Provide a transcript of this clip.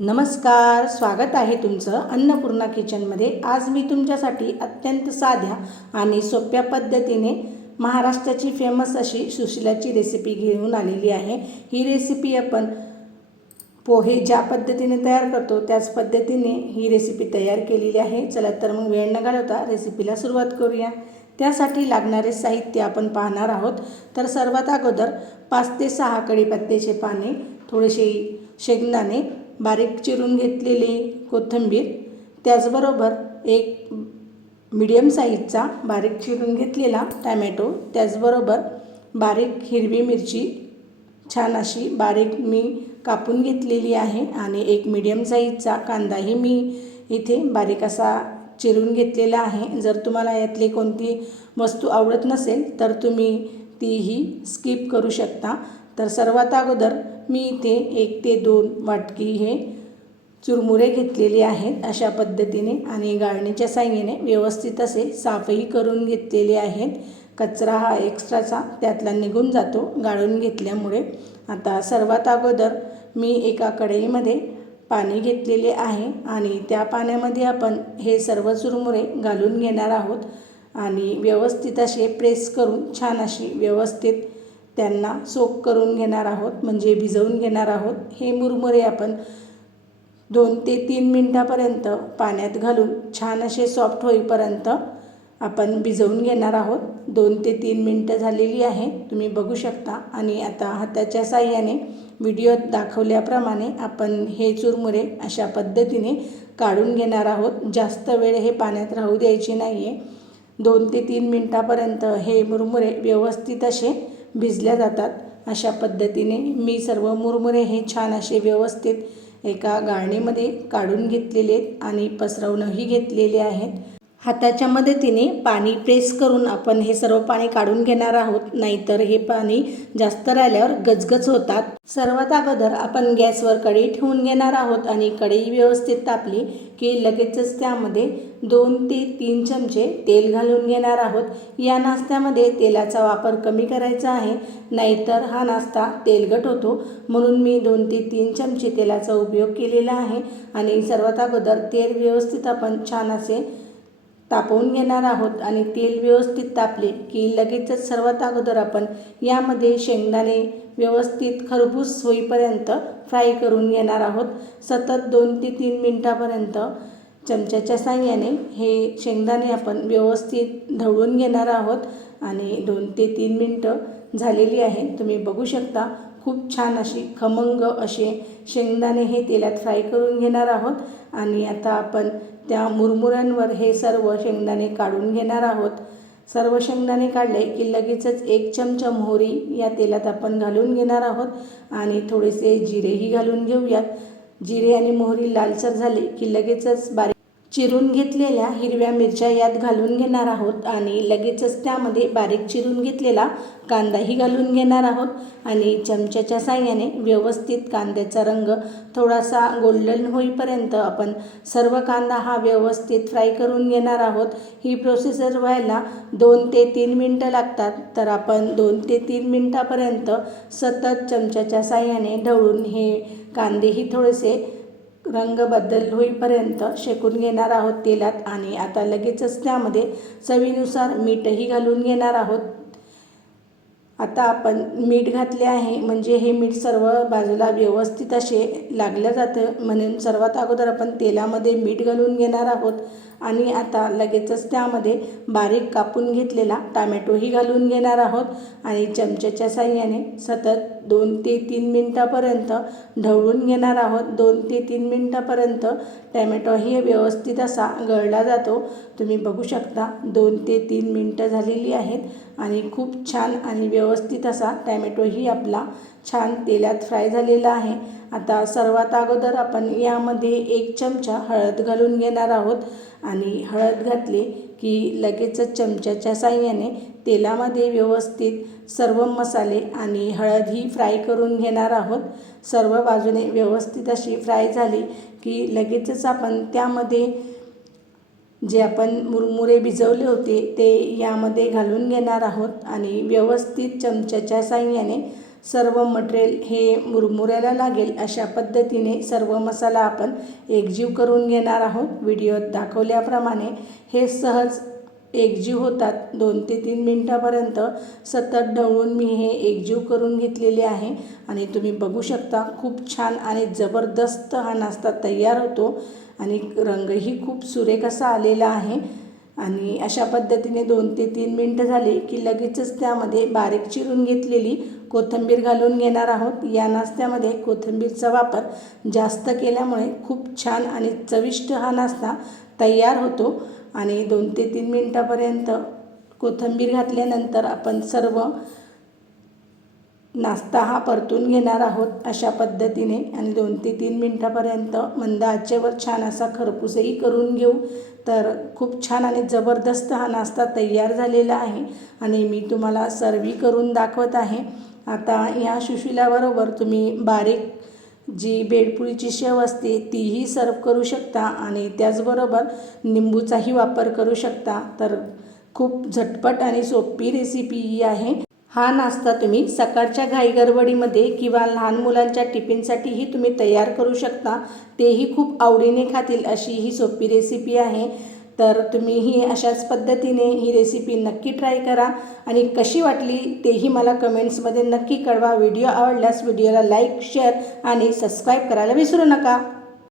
नमस्कार स्वागत आहे तुमचं अन्नपूर्णा किचनमध्ये. आज मी तुमच्यासाठी अत्यंत साध्या आणि सोप्या पद्धतीने महाराष्ट्राची फेमस अशी सुशिलाची रेसिपी घेऊन आलेली आहे. ही रेसिपी आपण पोहे ज्या पद्धतीने तयार करतो त्याच पद्धतीने ही रेसिपी तयार केलेली आहे. चला तर मग वेळ न घालवता रेसिपीला सुरुवात करूया. त्यासाठी लागणारे साहित्य आपण पाहणार आहोत. तर सर्वात अगोदर पाच ते सहा कढीपत्त्याचे पाने थोडेसे शेंगदाणे बारीक चिरून घेतलेली कोथिंबीर त्याचबरोबर एक मीडियम साईजचा बारीक चिरून घेतलेला टॅमॅटो त्याचबरोबर बारीक हिरवी मिरची. छान अशी बारीक मी कापून घेतलेली आहे आणि एक मीडियम साईजचा कांदाही मी इथे बारीक असा चिरून घेतलेला आहे. जर तुम्हाला यातली कोणती वस्तू आवडत नसेल तर तुम्ही तीही स्किप करू शकता. तर सर्वात अगोदर मी इथे एक ते दोन वाटकी हे चुरमुरे घेतलेले आहेत अशा पद्धतीने आणि गाळणीच्या साह्याने व्यवस्थित असे साफही करून घेतलेले आहेत. कचरा हा एक्स्ट्राचा त्यातला निघून जातो गाळून घेतल्यामुळे. आता सर्वात अगोदर मी एका कढईमध्ये पाणी घेतलेले आहे आणि त्या पाण्यामध्ये आपण हे सर्व चुरमुरे घालून घेणार आहोत. आणि व्यवस्थित असे प्रेस करून छान अशी व्यवस्थित त्यांना सोक करून घेणार आहोत म्हणजे भिजवून घेणार आहोत हे मुरमुरे आपण दोन ते तीन मिनटापर्यंत पाण्यात घालून छान असे सॉफ्ट होईपर्यंत आपण भिजवून घेणार आहोत. दोन ते तीन मिनटं झालेली आहे तुम्ही बघू शकता. आणि आता हाताच्या साह्याने व्हिडिओत दाखवल्याप्रमाणे आपण हे चुरमुरे अशा पद्धतीने काढून घेणार आहोत. जास्त वेळ हे पाण्यात राहू द्यायचे नाही आहे दोन ते तीन मिनटापर्यंत हे मुरमुरे व्यवस्थित असे भिजल्या जातात. अशा पद्धतीने मी सर्व मुरमुरे हे छान असे व्यवस्थित एका गाळणीमध्ये काढून घेतलेले आहेत आणि पसरवूनही घेतलेले आहेत. हाताच्या मदतीने पाणी प्रेस करून आपण हे सर्व पाणी काढून घेणार आहोत. नाहीतर हे पाणी जास्त राहिल्यावर गजगज होतात. सर्वात अगोदर आपण गॅसवर कढई ठेवून घेणार आहोत आणि कढई व्यवस्थित तापली की लगेचच त्यामध्ये दोन ते तीन चमचे तेल घालून घेणार आहोत. या नाश्त्यामध्ये तेलाचा वापर कमी करायचा आहे. नाहीतर हा नाश्ता तेलगट होतो. म्हणून मी दोन ते तीन चमचे तेलाचा उपयोग केलेला आहे. आणि सर्वात अगोदर तेल व्यवस्थित आपण छान असे तापवून घेणार आहोत आणि तेल व्यवस्थित तापले की लगेचच सर्वात अगोदर आपण यामध्ये शेंगदाणे व्यवस्थित खरपूस होईपर्यंत फ्राय करून घेणार आहोत. सतत दोन ते तीन मिनटापर्यंत चमच्याच्या साह्याने हे शेंगदाणे आपण व्यवस्थित ढवळून घेणार आहोत आणि दोन ते तीन मिनटं झालेली आहे. तुम्ही बघू शकता खूप छान अशी खमंग असे शेंगदाणे हे तेलात फ्राय करून घेणार आहोत. आणि आता आपण त्या मुरमुऱ्यांवर हे सर्व शेंगदाणे काढून घेणार आहोत. सर्व शेंगदाणे काढले की लगेचच एक चमचा मोहरी या तेलात आपण घालून घेणार आहोत आणि थोडेसे जिरेही घालून घेऊयात. जिरे आणि मोहरी लालसर झाले की लगेचच बारीक चिरून घेतलेल्या हिरव्या मिरच्या यात घालून घेणार आहोत आणि लगेचच त्यामध्ये बारीक चिरून घेतलेला कांदाही घालून घेणार आहोत. आणि चमच्याच्या साह्याने व्यवस्थित कांद्याचा रंग थोडासा गोल्डन होईपर्यंत आपण सर्व कांदा हा व्यवस्थित फ्राय करून घेणार आहोत. ही प्रोसेसर व्हायला दोन ते तीन मिनटं लागतात. तर आपण दोन ते तीन मिनटापर्यंत सतत चमच्याच्या साह्याने ढवळून हे कांदेही थोडेसे रंग बदल होईपर्यंत शेकून घेणार आहोत तेलात आणि आता लगेचच त्यामध्ये चवीनुसार मीठही घालून घेणार आहोत. आता आपण मीठ घातले आहे म्हणजे हे मीठ सर्व बाजूला व्यवस्थित असे लागलं जातं म्हणून सर्वात अगोदर आपण तेलामध्ये मीठ घालून घेणार आहोत. आणि आता लगेचच त्यामध्ये बारीक कापून घेतलेला टामॅटोही घालून घेणार आहोत. आणि चमच्याच्या साह्याने सतत दोन ते तीन मिनटापर्यंत ढवळून घेणार आहोत. दोन ते तीन मिनटापर्यंत टॅमॅटोही व्यवस्थित असा गळला जातो. तुम्ही बघू शकता दोन ते तीन मिनटं झालेली आहेत आणि खूप छान आणि व्यवस्थित असा टॅमॅटोही आपला छान तेलात फ्राय झालेला आहे. आता सर्वात अगोदर आपण यामध्ये एक चमचा हळद घालून घेणार आहोत. आणि हळद घातली की लगेचच चमच्याच्या साह्याने तेलामध्ये व्यवस्थित सर्व मसाले आणि हळद ही फ्राय करून घेणार आहोत. सर्व बाजूने व्यवस्थित अशी फ्राय झाली की लगेचच आपण त्यामध्ये जे आपण मुरमुरे भिजवले होते ते यामध्ये घालून घेणार आहोत. आणि व्यवस्थित चमच्याच्या साह्याने सर्व मटेरियल हे मुरमुऱ्याला लागेल अशा पद्धतीने सर्व मसाला आपण एकजीव करून घेणार आहोत. व्हिडिओत दाखवल्याप्रमाणे हे सहज एकजीव होतात. दोन ते तीन मिनटापर्यंत सतत ढवळून मी हे एकजीव करून घेतलेले आहे आणि तुम्ही बघू शकता खूप छान आणि जबरदस्त हा नाश्ता तयार होतो आणि रंगही खूप सुरेख असा आलेला आहे. आणि अशा पद्धतीने दोन ते तीन मिनटं झाले की लगेचच त्यामध्ये बारीक चिरून घेतलेली कोथिंबीर घालून घेणार आहोत. या नाश्त्यामध्ये कोथिंबीरचा वापर जास्त केल्यामुळे खूप छान आणि चविष्ट हा नाश्ता तयार होतो. आणि दोन ते तीन मिनटापर्यंत कोथिंबीर घातल्यानंतर आपण सर्व नाश्ता हा परतून घेणार आहोत अशा पद्धतीने आणि दोन ते तीन मिनटापर्यंत मंद आचेवर छान असा खरपूसही करून घेऊ. तर खूप छान आणि जबरदस्त हा नाश्ता तयार झालेला आहे आणि मी तुम्हाला सर्वी करून दाखवत आहे. आता या सुशिलाबरोबर तुम्ही बारीक जी बेडपुळीची शेव असते तीही सर्व करू शकता आणि त्याचबरोबर निंबूचाही वापर करू शकता. तर खूप झटपट आणि सोपी रेसिपी ही आहे. हा नाश्ता तुम्ही सकाळच्या घाईगडबडीमध्ये किंवा लहान मुलांच्या टिफिनसाठीही तुम्ही तयार करू शकता. तेही खूप आवडीने खातील अशी ही सोपी रेसिपी आहे. तर तुम्ही ही अशाच पद्धतीने ही रेसिपी नक्की ट्राय करा. आणि कशी वाटली तेही मला कमेंट्समध्ये नक्की कळवा. व्हिडिओ आवडल्यास व्हिडिओला लाईक शेअर आणि सबस्क्राईब करायला विसरू नका.